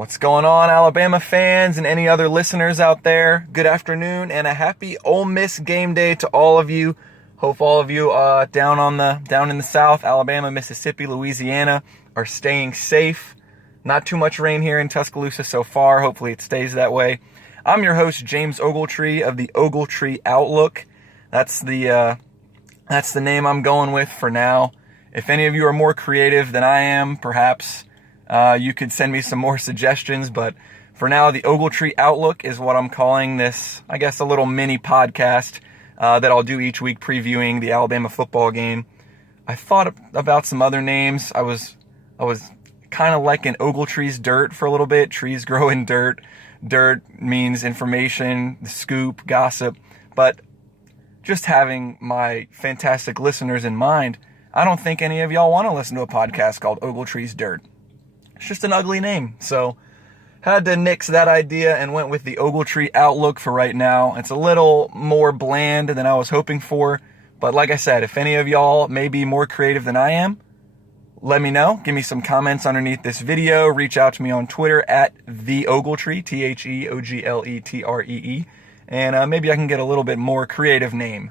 What's going on, Alabama fans and any other listeners out there? Good afternoon and a happy Ole Miss game day to all of you. Hope all of you down in the South, Alabama, Mississippi, Louisiana, are staying safe. Not too much rain here in Tuscaloosa so far. Hopefully it stays that way. I'm your host, James Ogletree of the Ogletree Outlook. That's the name I'm going with for now. If any of you are more creative than I am, perhaps you could send me some more suggestions, but for now, the Ogletree Outlook is what I'm calling this, I guess, a little mini podcast that I'll do each week previewing the Alabama football game. I thought about some other names. I was kind of liking Ogletree's dirt for a little bit. Trees grow in dirt. Dirt means information, scoop, gossip. But just having my fantastic listeners in mind, I don't think any of y'all want to listen to a podcast called Ogletree's Dirt. It's just an ugly name. So had to nix that idea and went with the Ogletree Outlook for right now. It's a little more bland than I was hoping for. But like I said, if any of y'all may be more creative than I am, let me know. Give me some comments underneath this video. Reach out to me on Twitter at the Ogletree, TheOgletree. And maybe I can get a little bit more creative name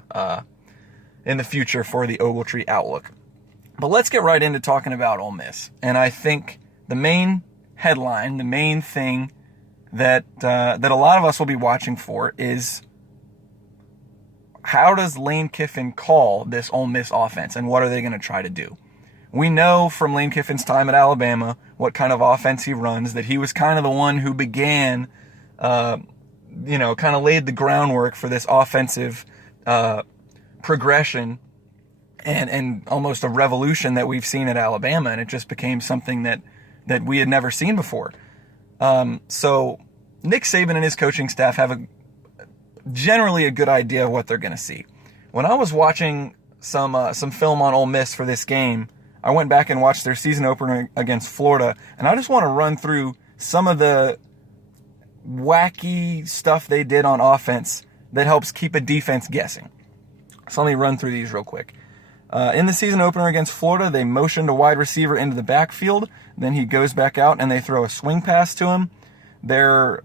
in the future for the Ogletree Outlook. But let's get right into talking about Ole Miss. And I think the main headline, the main thing that a lot of us will be watching for is, how does Lane Kiffin call this Ole Miss offense, and what are they going to try to do? We know from Lane Kiffin's time at Alabama what kind of offense he runs, that he was kind of the one who began, kind of laid the groundwork for this offensive progression and almost a revolution that we've seen at Alabama, and it just became something that we had never seen before. So Nick Saban and his coaching staff have generally a good idea of what they're going to see. When I was watching some film on Ole Miss for this game, I went back and watched their season opener against Florida, and I just want to run through some of the wacky stuff they did on offense that helps keep a defense guessing. So let me run through these real quick. In the season opener against Florida, they motioned a wide receiver into the backfield. Then he goes back out and they throw a swing pass to him. Their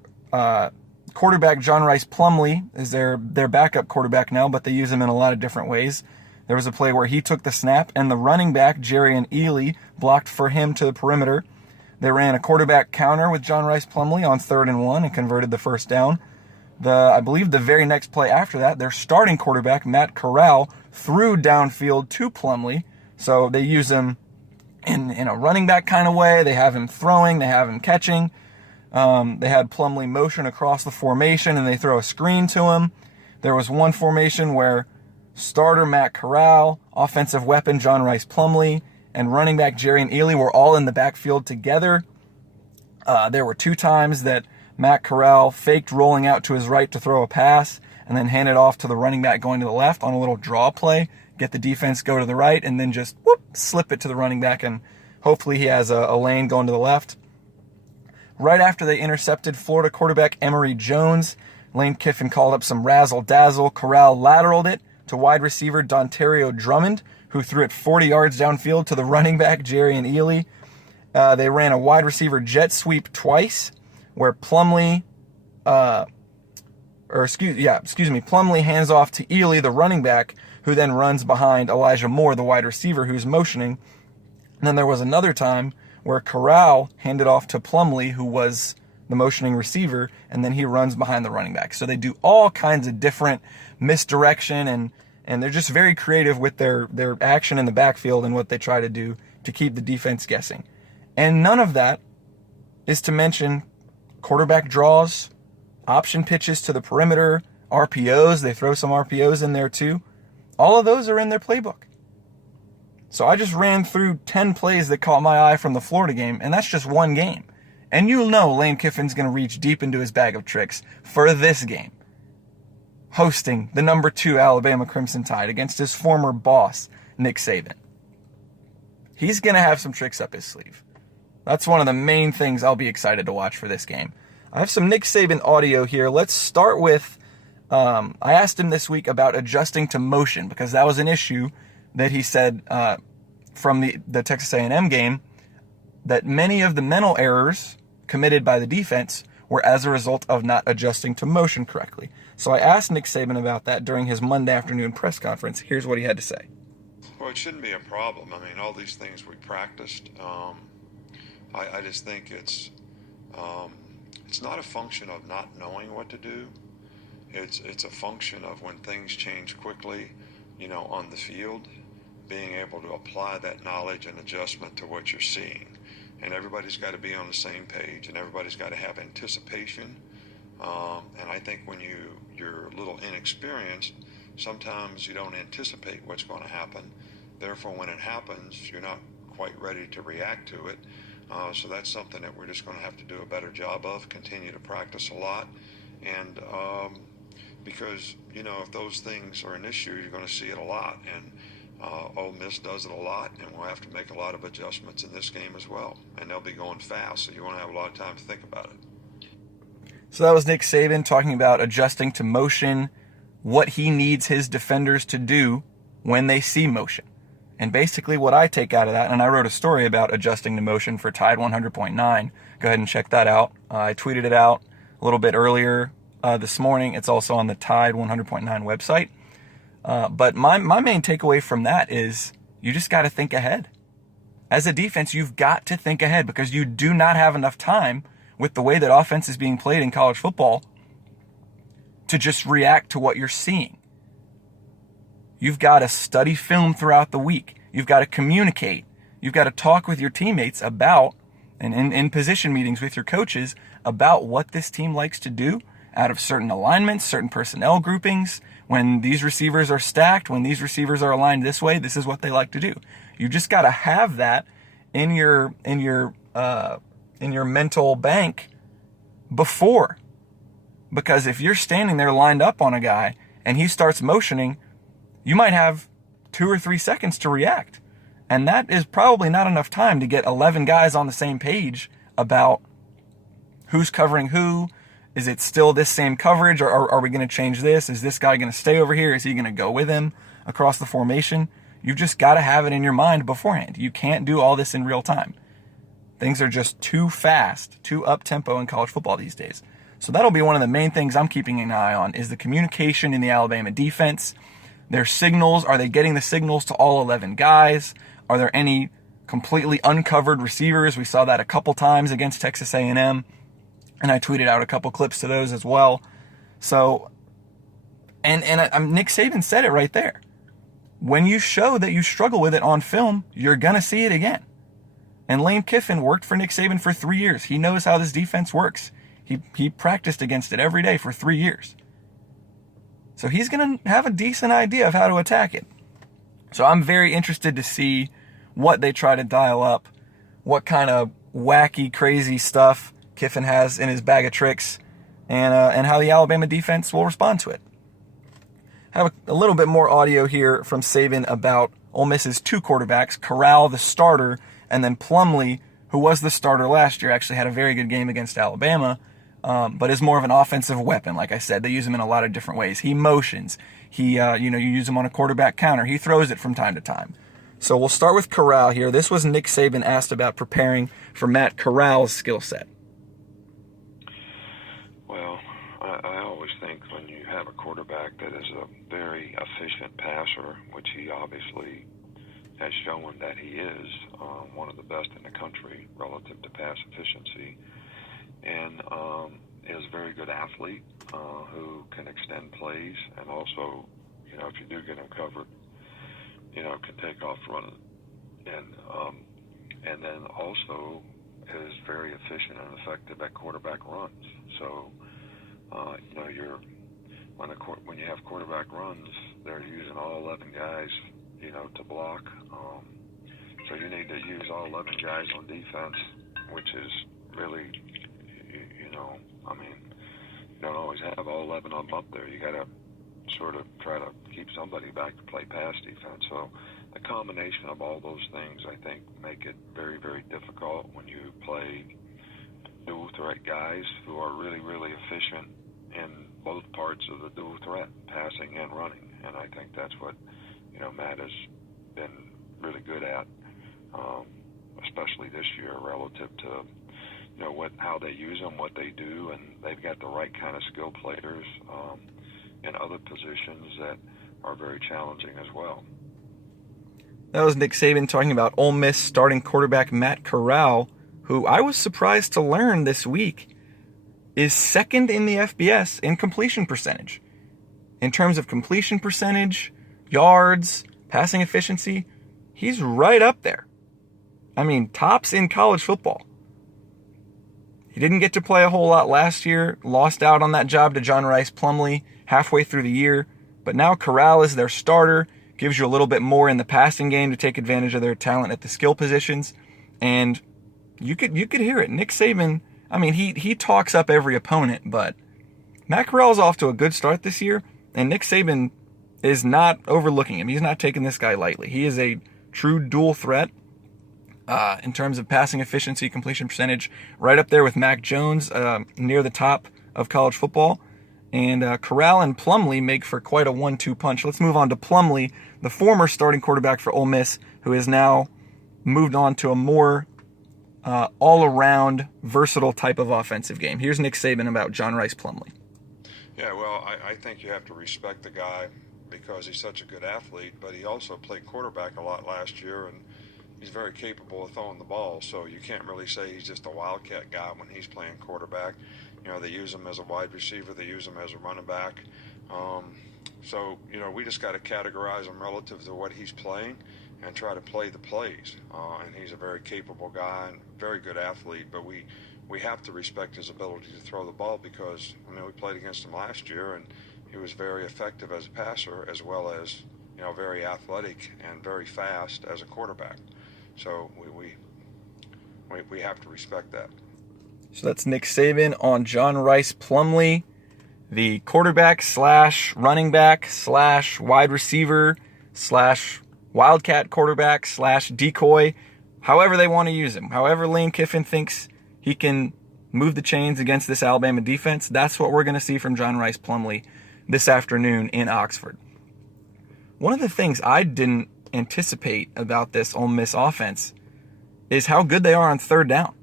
quarterback, John Rice Plumlee, is their backup quarterback now, but they use him in a lot of different ways. There was a play where he took the snap and the running back, Jerry and Ely, blocked for him to the perimeter. They ran a quarterback counter with John Rice Plumlee on 3rd and 1 and converted the first down. I believe the very next play after that, their starting quarterback, Matt Corral, threw downfield to Plumlee. So they use him in a running back kind of way. They have him throwing, they have him catching. They had Plumlee motion across the formation and they throw a screen to him. There was one formation where starter Matt Corral, offensive weapon John Rice Plumlee, and running back Jerry and Ely were all in the backfield together. There were 2 times that Matt Corral faked rolling out to his right to throw a pass and then hand it off to the running back going to the left on a little draw play, get the defense go to the right, and then just slip it to the running back, and hopefully he has a lane going to the left. Right after they intercepted Florida quarterback Emory Jones, Lane Kiffin called up some razzle-dazzle. Corral lateraled it to wide receiver Dontario Drummond, who threw it 40 yards downfield to the running back Jerry and Ely. They ran a wide receiver jet sweep twice, where Plumlee hands off to Ely, the running back, who then runs behind Elijah Moore, the wide receiver, who's motioning. And then there was another time where Corral handed off to Plumlee, who was the motioning receiver, and then he runs behind the running back. So they do all kinds of different misdirection, and they're just very creative with their action in the backfield and what they try to do to keep the defense guessing. And none of that is to mention quarterback draws, option pitches to the perimeter, RPOs. They throw some RPOs in there too. All of those are in their playbook. So I just ran through 10 plays that caught my eye from the Florida game, and that's just one game. And you'll know Lane Kiffin's going to reach deep into his bag of tricks for this game, hosting the number 2 Alabama Crimson Tide against his former boss, Nick Saban. He's going to have some tricks up his sleeve. That's one of the main things I'll be excited to watch for this game. I have some Nick Saban audio here. Let's start with, I asked him this week about adjusting to motion, because that was an issue that he said from the Texas A&M game, that many of the mental errors committed by the defense were as a result of not adjusting to motion correctly. So I asked Nick Saban about that during his Monday afternoon press conference. Here's what he had to say. Well, it shouldn't be a problem. I mean, all these things we practiced. I just think it's not a function of not knowing what to do. It's a function of when things change quickly, on the field, being able to apply that knowledge and adjustment to what you're seeing. And everybody's got to be on the same page, and everybody's got to have anticipation. And I think when you're a little inexperienced, sometimes you don't anticipate what's going to happen. Therefore, when it happens, you're not quite ready to react to it. So that's something that we're just going to have to do a better job of, continue to practice a lot. And because, if those things are an issue, you're going to see it a lot. And Ole Miss does it a lot, and we'll have to make a lot of adjustments in this game as well. And they'll be going fast, so you won't have a lot of time to think about it. So that was Nick Saban talking about adjusting to motion, what he needs his defenders to do when they see motion. And basically what I take out of that, and I wrote a story about adjusting to motion for Tide 100.9. Go ahead and check that out. I tweeted it out a little bit earlier this morning. It's also on the Tide 100.9 website. But my main takeaway from that is you just got to think ahead. As a defense, you've got to think ahead because you do not have enough time with the way that offense is being played in college football to just react to what you're seeing. You've got to study film throughout the week. You've got to communicate. You've got to talk with your teammates about, and in position meetings with your coaches, about what this team likes to do out of certain alignments, certain personnel groupings. When these receivers are stacked, when these receivers are aligned this way, this is what they like to do. You just got to have that in your mental bank before. Because if you're standing there lined up on a guy and he starts motioning, you might have 2 or 3 seconds to react. And that is probably not enough time to get 11 guys on the same page about who's covering who. Is it still this same coverage, or are we going to change this? Is this guy going to stay over here? Is he going to go with him across the formation? You've just got to have it in your mind beforehand. You can't do all this in real time. Things are just too fast, too up-tempo in college football these days. So that'll be one of the main things I'm keeping an eye on, is the communication in the Alabama defense. Their signals, are they getting the signals to all 11 guys? Are there any completely uncovered receivers? We saw that a couple times against Texas A&M. And I tweeted out a couple clips to those as well. So, and Nick Saban said it right there. When you show that you struggle with it on film, you're going to see it again. And Lane Kiffin worked for Nick Saban for 3 years. He knows how this defense works. He practiced against it every day for 3 years. So he's going to have a decent idea of how to attack it. So I'm very interested to see what they try to dial up, what kind of wacky, crazy stuff Kiffin has in his bag of tricks, and how the Alabama defense will respond to it. I have a little bit more audio here from Saban about Ole Miss's 2 quarterbacks, Corral, the starter, and then Plumlee, who was the starter last year, actually had a very good game against Alabama, but is more of an offensive weapon. Like I said, they use him in a lot of different ways. He motions. You use him on a quarterback counter. He throws it from time to time. So we'll start with Corral here. This was Nick Saban asked about preparing for Matt Corral's skill set. Well, I always think when you have a quarterback that is a very efficient passer, which he obviously has shown that he is one of the best in the country relative to pass efficiency, and is a very good athlete who can extend plays, and also, if you do get him covered, can take off running, and then also is very efficient and effective at quarterback runs. So, when you have quarterback runs, they're using all 11 guys, to block. So you need to use all 11 guys on defense, which is really, you don't always have all 11 of them up there. You got to sort of try to keep somebody back to play pass defense. So the combination of all those things, I think, make it very, very difficult when you play dual threat guys who are really, really efficient in both parts of the dual threat, passing and running. And I think that's what, Matt has been really good at, especially this year relative to, how they use them, what they do, and they've got the right kind of skill players in other positions that are very challenging as well. That was Nick Saban talking about Ole Miss starting quarterback Matt Corral, who I was surprised to learn this week is second in the FBS in completion percentage. In terms of completion percentage, yards, passing efficiency, he's right up there. I mean, tops in college football. He didn't get to play a whole lot last year, lost out on that job to John Rice Plumlee halfway through the year, but now Corral is their starter, gives you a little bit more in the passing game to take advantage of their talent at the skill positions, and you could hear it. Nick Saban, I mean, he talks up every opponent, but Matt Corral's off to a good start this year, and Nick Saban is not overlooking him. He's not taking this guy lightly. He is a true dual threat in terms of passing efficiency, completion percentage, right up there with Mac Jones, near the top of college football. And Corral and Plumlee make for quite a 1-2 punch. Let's move on to Plumlee, the former starting quarterback for Ole Miss, who has now moved on to a more all-around, versatile type of offensive game. Here's Nick Saban about John Rice Plumlee. Yeah, well, I think you have to respect the guy because he's such a good athlete, but he also played quarterback a lot last year, and he's very capable of throwing the ball, so you can't really say he's just a wildcat guy when he's playing quarterback. They use him as a wide receiver, they use him as a running back. So, we just got to categorize him relative to what he's playing and try to play the plays. And he's a very capable guy and very good athlete, but we have to respect his ability to throw the ball because, we played against him last year, and he was very effective as a passer as well as, very athletic and very fast as a quarterback. So we have to respect that. So that's Nick Saban on John Rice Plumlee, the quarterback / running back / wide receiver / wildcat quarterback / decoy, however they want to use him. However Lane Kiffin thinks he can move the chains against this Alabama defense, that's what we're going to see from John Rice Plumlee this afternoon in Oxford. One of the things I didn't anticipate about this Ole Miss offense is how good they are on third down.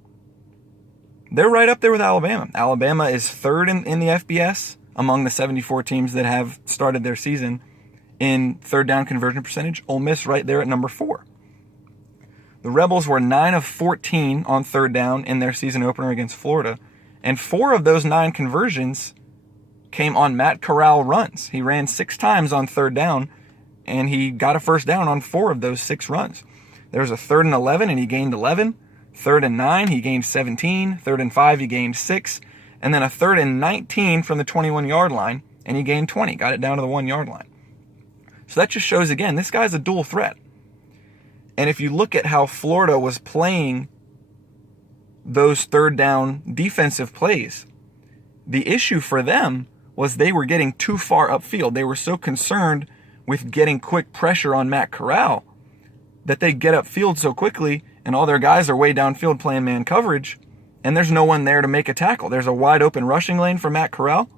They're right up there with Alabama. Alabama is third in the FBS among the 74 teams that have started their season in third down conversion percentage. Ole Miss right there at number 4. The Rebels were 9 of 14 on third down in their season opener against Florida, and 4 of those 9 conversions came on Matt Corral runs. He ran 6 times on third down, and he got a first down on 4 of those 6 runs. There was a 3rd and 11, and he gained 11. 3rd and 9, he gained 17. 3rd and 5, he gained 6. And then a 3rd and 19 from the 21-yard line, and he gained 20. Got it down to the 1-yard line. So that just shows, again, this guy's a dual threat. And if you look at how Florida was playing those third down defensive plays, the issue for them was they were getting too far upfield. They were so concerned with getting quick pressure on Matt Corral that they get upfield so quickly and all their guys are way downfield playing man coverage and there's no one there to make a tackle. There's a wide open rushing lane for Matt Corral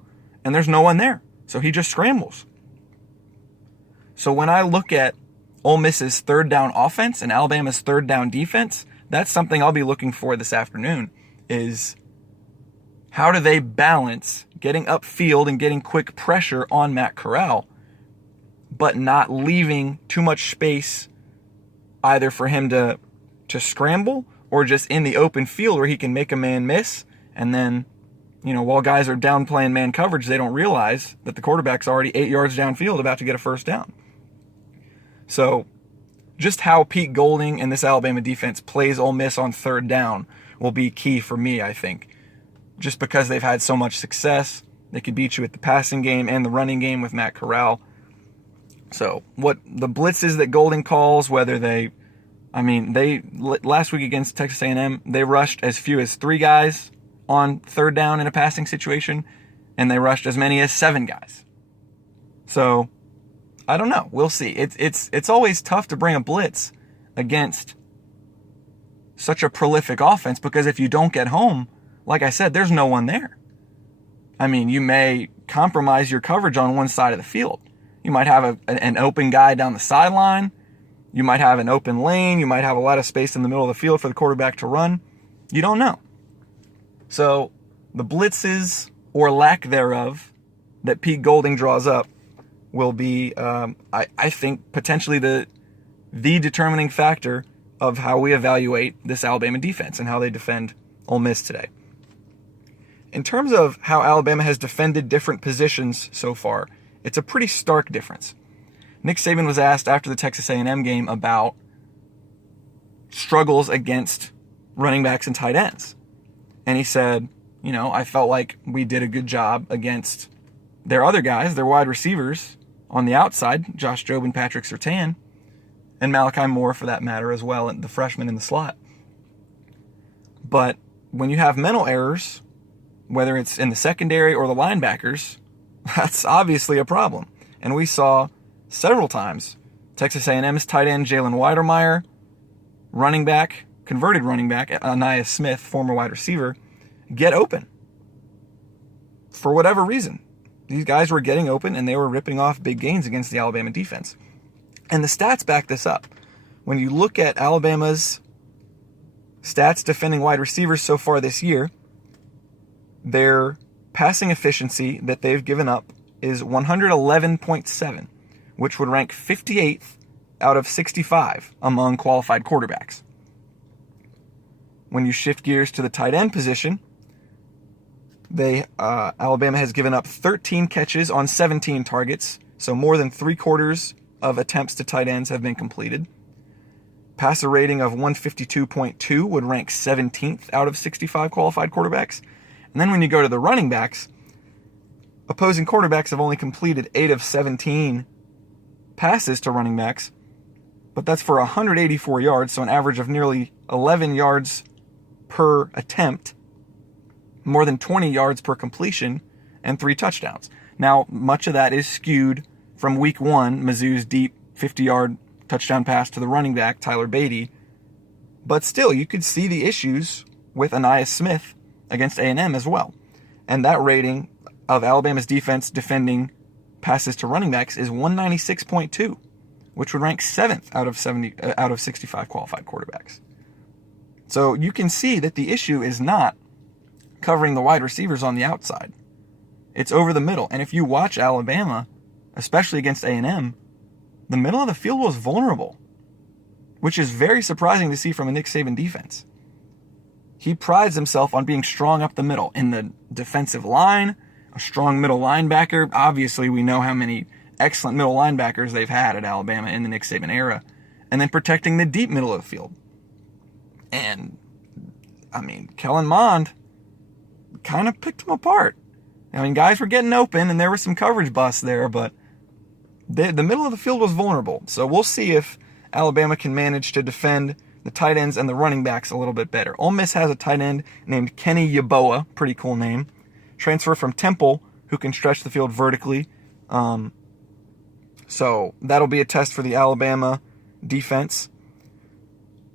and there's no one there. So he just scrambles. So when I look at Ole Miss's third down offense and Alabama's third down defense, that's something I'll be looking for this afternoon is how do they balance getting upfield and getting quick pressure on Matt Corral, but not leaving too much space either for him to scramble or just in the open field where he can make a man miss. And then, while guys are down playing man coverage, they don't realize that the quarterback's already 8 yards downfield about to get a first down. So just how Pete Golding and this Alabama defense plays Ole Miss on third down will be key for me, I think. Just because they've had so much success, they could beat you at the passing game and the running game with Matt Corral. So what the blitzes that Golding calls, whether they last week against Texas A&M, they rushed as few as 3 guys on third down in a passing situation, and they rushed as many as 7 guys. So I don't know. We'll see. It's always tough to bring a blitz against such a prolific offense because if you don't get home, like I said, there's no one there. You may compromise your coverage on one side of the field. You might have an open guy down the sideline. You might have an open lane. You might have a lot of space in the middle of the field for the quarterback to run. You don't know. So the blitzes or lack thereof that Pete Golding draws up will be, I think, potentially the determining factor of how we evaluate this Alabama defense and how they defend Ole Miss today. In terms of how Alabama has defended different positions so far, it's a pretty stark difference. Nick Saban was asked after the Texas A&M game about struggles against running backs and tight ends. And he said, I felt like we did a good job against their other guys, their wide receivers on the outside, Josh Jobe and Patrick Surtain, and Malachi Moore for that matter as well, and the freshman in the slot. But when you have mental errors, whether it's in the secondary or the linebackers, that's obviously a problem. And we saw several times Texas A&M's tight end Jalen Weidermeyer, converted running back Anaya Smith, former wide receiver, get open. For whatever reason, these guys were getting open and they were ripping off big gains against the Alabama defense. And the stats back this up. When you look at Alabama's stats defending wide receivers so far this year, their passing efficiency that they've given up is 111.7, which would rank 58th out of 65 among qualified quarterbacks. When you shift gears to the tight end position, Alabama has given up 13 catches on 17 targets, so more than 3/4 of attempts to tight ends have been completed. Passer rating of 152.2 would rank 17th out of 65 qualified quarterbacks. And then when you go to the running backs, opposing quarterbacks have only completed 8 of 17 passes to running backs, but that's for 184 yards, so an average of nearly 11 yards per attempt, more than 20 yards per completion, and 3 touchdowns. Now, much of that is skewed from week 1, Mizzou's deep 50-yard touchdown pass to the running back, Tyler Beatty. But still, you could see the issues with Anaya Smith against A&M as well. And that rating of Alabama's defense defending passes to running backs is 196.2, which would rank 7th out of 65 qualified quarterbacks. So you can see that the issue is not covering the wide receivers on the outside. It's over the middle. And if you watch Alabama, especially against A&M, the middle of the field was vulnerable, which is very surprising to see from a Nick Saban defense. He prides himself on being strong up the middle. In the defensive line, a strong middle linebacker. Obviously, we know how many excellent middle linebackers they've had at Alabama in the Nick Saban era. And then protecting the deep middle of the field. And, Kellen Mond kind of picked them apart. Guys were getting open, and there were some coverage busts there, but the middle of the field was vulnerable. So we'll see if Alabama can manage to defend the tight ends and the running backs a little bit better. Ole Miss has a tight end named Kenny Yeboah, pretty cool name, transfer from Temple, who can stretch the field vertically. So that'll be a test for the Alabama defense.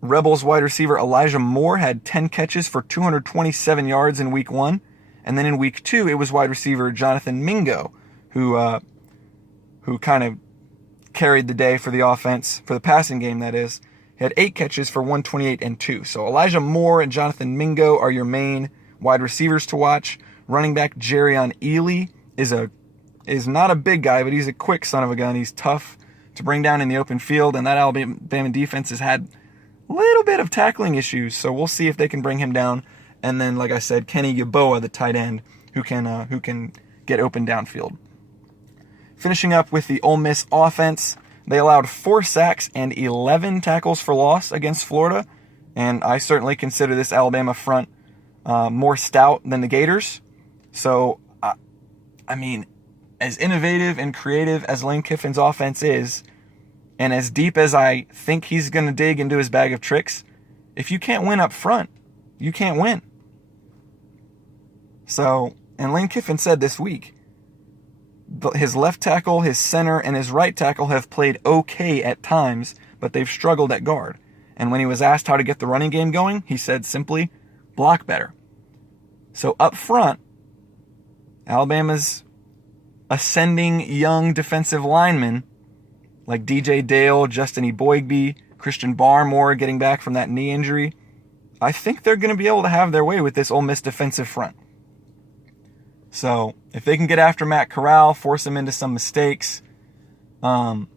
Rebels wide receiver Elijah Moore had 10 catches for 227 yards in week 1. And then in week 2, it was wide receiver Jonathan Mingo who kind of carried the day for the offense, for the passing game, that is. He had 8 catches for 128 and 2. So Elijah Moore and Jonathan Mingo are your main wide receivers to watch. Running back Jerrion Ely is not a big guy, but he's a quick son of a gun. He's tough to bring down in the open field, and that Alabama defense has had a little bit of tackling issues, so we'll see if they can bring him down. And then, like I said, Kenny Yeboah, the tight end, who can get open downfield. Finishing up with the Ole Miss offense, they allowed 4 sacks and 11 tackles for loss against Florida, and I certainly consider this Alabama front more stout than the Gators. So, as innovative and creative as Lane Kiffin's offense is, and as deep as I think he's going to dig into his bag of tricks, if you can't win up front, you can't win. So, and Lane Kiffin said this week, his left tackle, his center, and his right tackle have played okay at times, but they've struggled at guard. And when he was asked how to get the running game going, he said simply, block better. So up front, Alabama's ascending young defensive linemen like DJ Dale, Justin Eboigbe, Christian Barmore getting back from that knee injury, I think they're going to be able to have their way with this Ole Miss defensive front. So if they can get after Matt Corral, force him into some mistakes, and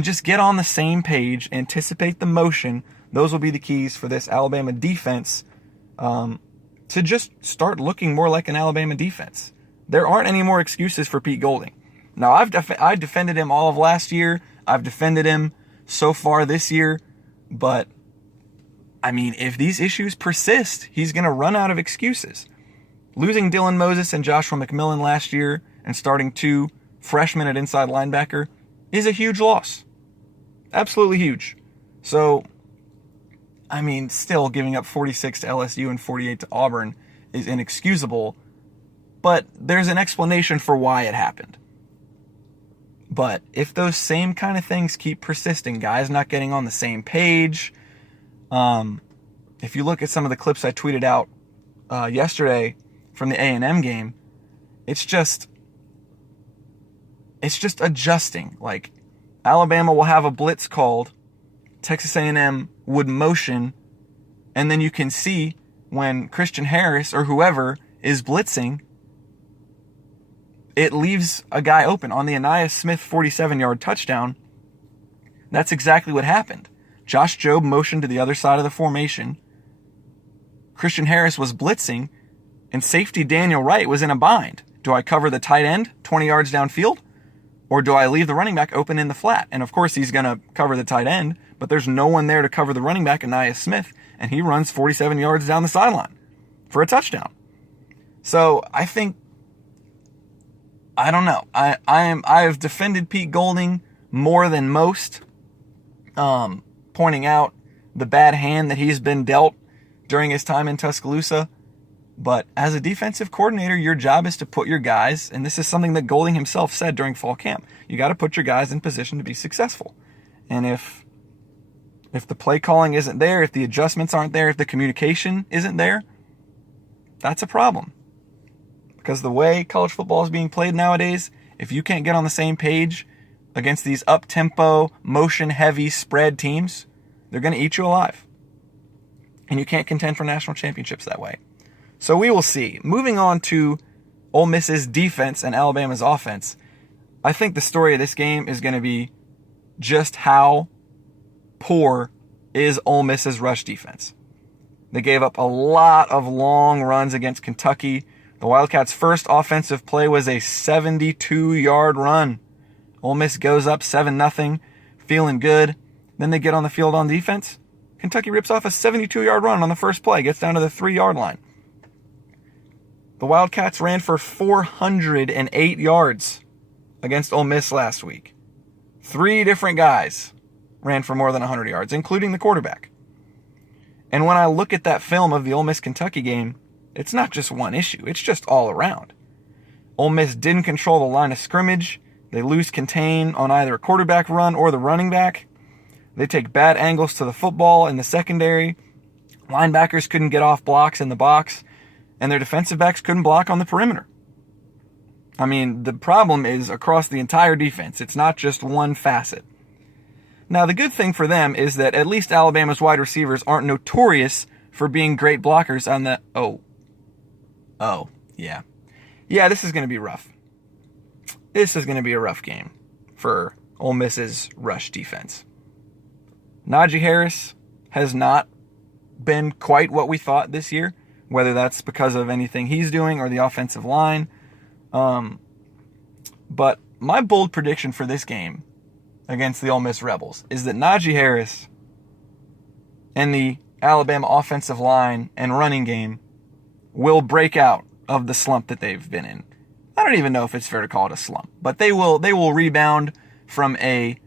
just get on the same page, anticipate the motion, those will be the keys for this Alabama defense to just start looking more like an Alabama defense. There aren't any more excuses for Pete Golding. Now, I defended him all of last year. I've defended him so far this year. But, I mean, if these issues persist, he's going to run out of excuses. Losing Dylan Moses and Joshua McMillan last year and starting 2 freshmen at inside linebacker is a huge loss. Absolutely huge. So, I mean, still giving up 46 to LSU and 48 to Auburn is inexcusable. But there's an explanation for why it happened. But if those same kind of things keep persisting, guys not getting on the same page, if you look at some of the clips I tweeted out yesterday from the A&M game, it's just adjusting. Like, Alabama will have a blitz called, Texas A&M would motion, and then you can see when Christian Harris or whoever is blitzing, it leaves a guy open. On the Ainias Smith 47-yard touchdown, that's exactly what happened. Josh Jobe motioned to the other side of the formation. Christian Harris was blitzing, and safety Daniel Wright was in a bind. Do I cover the tight end 20 yards downfield? Or do I leave the running back open in the flat? And of course he's going to cover the tight end, but there's no one there to cover the running back, Ainias Smith, and he runs 47 yards down the sideline for a touchdown. So I don't know. I have defended Pete Golding more than most, pointing out the bad hand that he's been dealt during his time in Tuscaloosa. But as a defensive coordinator, your job is to put your guys, and this is something that Golding himself said during fall camp, you got to put your guys in position to be successful. And if the play calling isn't there, if the adjustments aren't there, if the communication isn't there, that's a problem. Because the way college football is being played nowadays, if you can't get on the same page against these up-tempo, motion-heavy spread teams, they're going to eat you alive. And you can't contend for national championships that way. So we will see. Moving on to Ole Miss's defense and Alabama's offense, I think the story of this game is going to be just how poor is Ole Miss's rush defense. They gave up a lot of long runs against Kentucky. The Wildcats' first offensive play was a 72-yard run. Ole Miss goes up 7-0, feeling good. Then they get on the field on defense. Kentucky rips off a 72-yard run on the first play, gets down to the 3-yard line. The Wildcats ran for 408 yards against Ole Miss last week. 3 different guys ran for more than 100 yards, including the quarterback. And when I look at that film of the Ole Miss-Kentucky game, it's not just one issue. It's just all around. Ole Miss didn't control the line of scrimmage. They lose contain on either a quarterback run or the running back. They take bad angles to the football in the secondary. Linebackers couldn't get off blocks in the box. And their defensive backs couldn't block on the perimeter. I mean, the problem is across the entire defense. It's not just one facet. Now, the good thing for them is that at least Alabama's wide receivers aren't notorious for being great blockers on the... Yeah, this is going to be rough. This is going to be a rough game for Ole Miss's rush defense. Najee Harris has not been quite what we thought this year, whether that's because of anything he's doing or the offensive line. But my bold prediction for this game against the Ole Miss Rebels is that Najee Harris and the Alabama offensive line and running game will break out of the slump that they've been in. I don't even know if it's fair to call it a slump, but they will rebound from an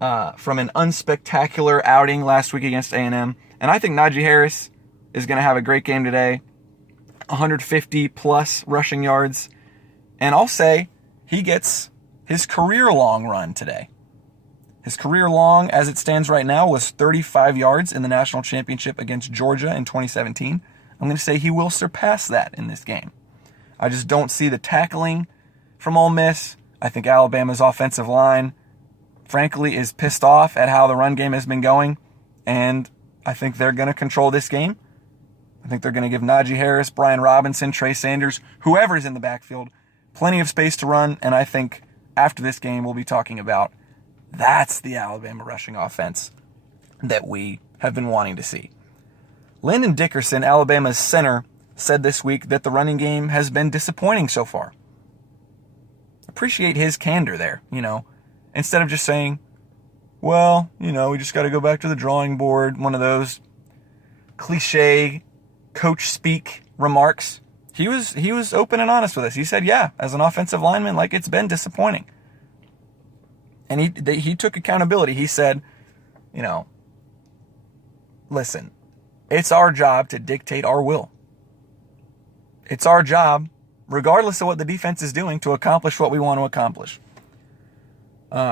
unspectacular outing last week against A&M. And I think Najee Harris is going to have a great game today. 150 plus rushing yards. And I'll say he gets his career long run today. His career long, as it stands right now, was 35 yards in the national championship against Georgia in 2017. I'm going to say he will surpass that in this game. I just don't see the tackling from Ole Miss. I think Alabama's offensive line, frankly, is pissed off at how the run game has been going. And I think they're going to control this game. I think they're going to give Najee Harris, Brian Robinson, Trey Sanders, whoever's in the backfield, plenty of space to run. And I think after this game, we'll be talking about that's the Alabama rushing offense that we have been wanting to see. Landon Dickerson, Alabama's center, said this week that the running game has been disappointing so far. Appreciate his candor there, instead of just saying, well, we just got to go back to the drawing board, one of those cliche coach speak remarks. He was open and honest with us. He said, yeah, as an offensive lineman, it's been disappointing. And he took accountability. He said, listen, it's our job to dictate our will. It's our job, regardless of what the defense is doing, to accomplish what we want to accomplish.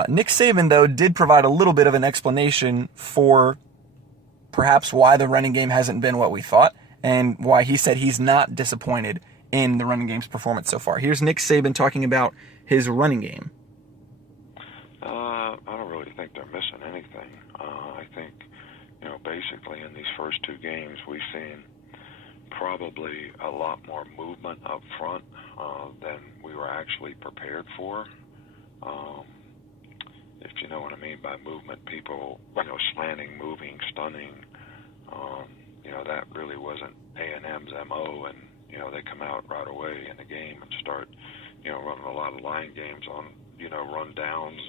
Nick Saban, though, did provide a little bit of an explanation for perhaps why the running game hasn't been what we thought and why he said he's not disappointed in the running game's performance so far. Here's Nick Saban talking about his running game. I don't really think they're missing anything. I think, basically in these first two games, we've seen probably a lot more movement up front than we were actually prepared for. If you know what I mean by movement, people, slanting, moving, stunning, that really wasn't A&M's MO, and, they come out right away in the game and start, running a lot of line games on, run downs.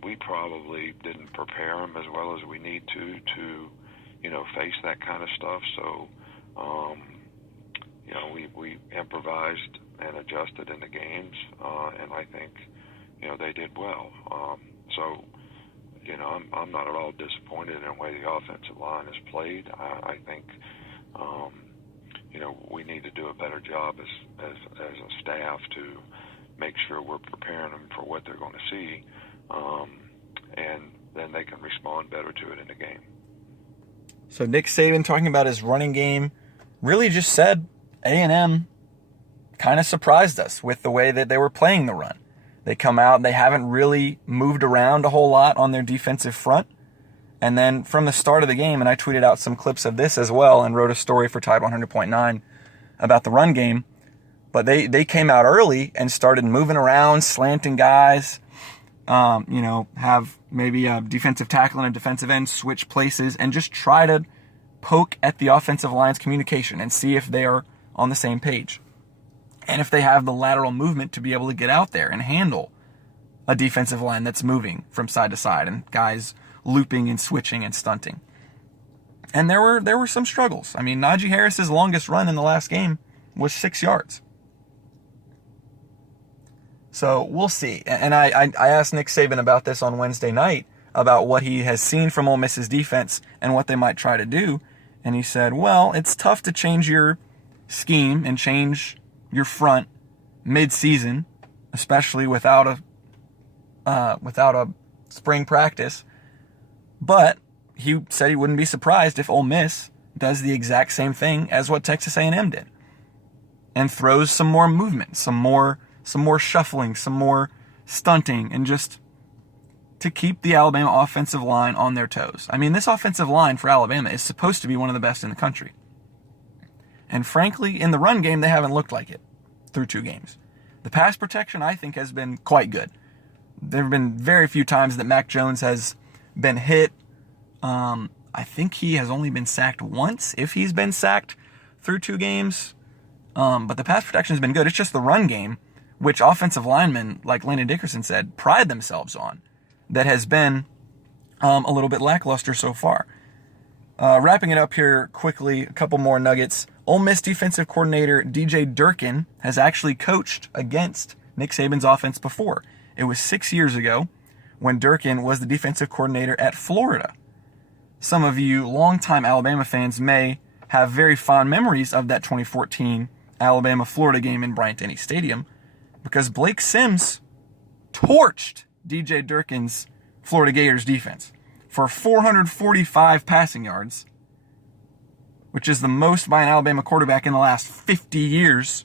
We probably didn't prepare them as well as we need to face that kind of stuff. So, we improvised and adjusted in the games, and I think, they did well. I'm not at all disappointed in the way the offensive line has played. I think, we need to do a better job as a staff to make sure we're preparing them for what they're going to see, and then they can respond better to it in the game. So Nick Saban, talking about his running game, really just said A&M kind of surprised us with the way that they were playing the run. They come out, they haven't really moved around a whole lot on their defensive front. And then from the start of the game, and I tweeted out some clips of this as well and wrote a story for Tide 100.9 about the run game, but they came out early and started moving around, slanting guys, have maybe a defensive tackle and a defensive end switch places and just try to poke at the offensive line's communication and see if they are on the same page. And if they have the lateral movement to be able to get out there and handle a defensive line that's moving from side to side and guys looping and switching and stunting. And there were some struggles. I mean, Najee Harris's longest run in the last game was 6 yards. So we'll see. And I asked Nick Saban about this on Wednesday night, about what he has seen from Ole Miss's defense and what they might try to do. And he said, well, it's tough to change your scheme and change your front mid-season, especially without a spring practice. But he said he wouldn't be surprised if Ole Miss does the exact same thing as what Texas A&M did and throws some more movement, some more shuffling, some more stunting, and just to keep the Alabama offensive line on their toes. I mean, this offensive line for Alabama is supposed to be one of the best in the country. And frankly, in the run game, they haven't looked like it through 2 games. The pass protection, I think, has been quite good. There have been very few times that Mac Jones has been hit. I think he has only been sacked once, if he's been sacked through 2 games. But the pass protection has been good. It's just the run game, which offensive linemen, like Landon Dickerson said, pride themselves on, that has been a little bit lackluster so far. Wrapping it up here quickly, a couple more nuggets. Ole Miss defensive coordinator DJ Durkin has actually coached against Nick Saban's offense before. It was 6 years ago when Durkin was the defensive coordinator at Florida. Some of you longtime Alabama fans may have very fond memories of that 2014 Alabama-Florida game in Bryant-Denny Stadium because Blake Sims torched DJ Durkin's Florida Gators defense for 445 passing yards, which is the most by an Alabama quarterback in the last 50 years,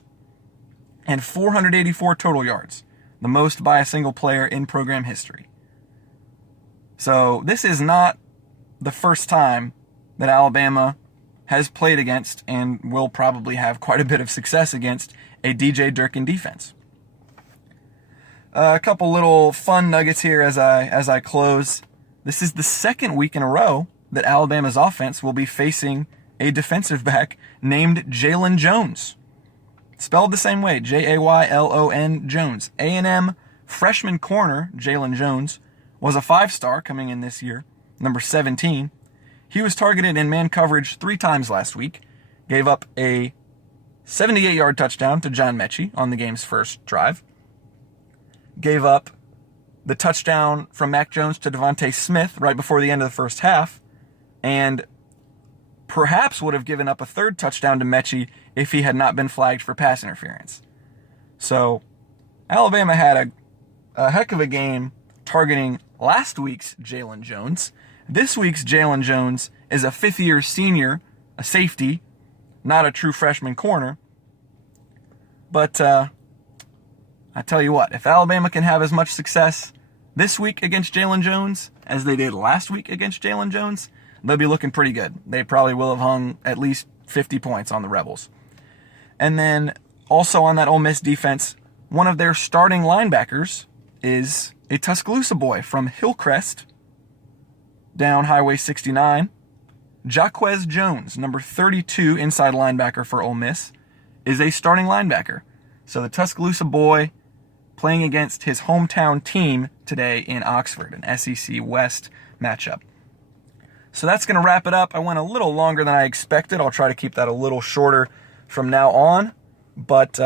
and 484 total yards, the most by a single player in program history. So this is not the first time that Alabama has played against and will probably have quite a bit of success against a DJ Durkin defense. A couple little fun nuggets here as I close. This is the second week in a row that Alabama's offense will be facing a defensive back named Jaylon Jones. Spelled the same way, Jaylon Jones. A&M freshman corner Jaylon Jones was a 5-star coming in this year, number 17. He was targeted in man coverage 3 times last week, gave up a 78-yard touchdown to John Mechie on the game's first drive, gave up the touchdown from Mac Jones to Devontae Smith right before the end of the first half, and perhaps would have given up a 3rd touchdown to Mechie if he had not been flagged for pass interference. So Alabama had a heck of a game targeting last week's Jaylon Jones. This week's Jaylon Jones is a 5th-year senior, a safety, not a true freshman corner. But I tell you what, if Alabama can have as much success this week against Jaylon Jones as they did last week against Jaylon Jones, they'll be looking pretty good. They probably will have hung at least 50 points on the Rebels. And then also on that Ole Miss defense, one of their starting linebackers is a Tuscaloosa boy from Hillcrest, down Highway 69. Jaquez Jones, number 32 inside linebacker for Ole Miss, is a starting linebacker. So the Tuscaloosa boy playing against his hometown team today in Oxford, an SEC West matchup. So that's going to wrap it up. I went a little longer than I expected. I'll try to keep that a little shorter from now on. But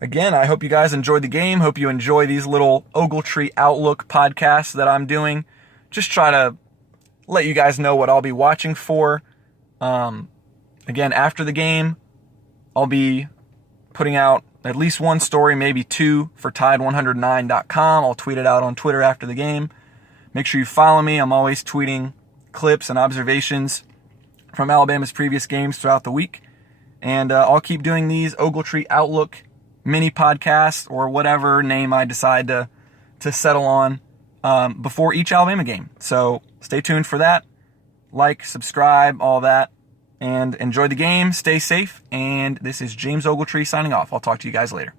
again, I hope you guys enjoyed the game. Hope you enjoy these little Ogletree Outlook podcasts that I'm doing. Just try to let you guys know what I'll be watching for. Again, after the game, I'll be putting out at least one story, maybe 2 for Tide109.com. I'll tweet it out on Twitter after the game. Make sure you follow me. I'm always tweeting clips and observations from Alabama's previous games throughout the week. And I'll keep doing these Ogletree Outlook mini podcasts or whatever name I decide to settle on before each Alabama game. So stay tuned for that. Like, subscribe, all that. And enjoy the game. Stay safe. And this is James Ogletree signing off. I'll talk to you guys later.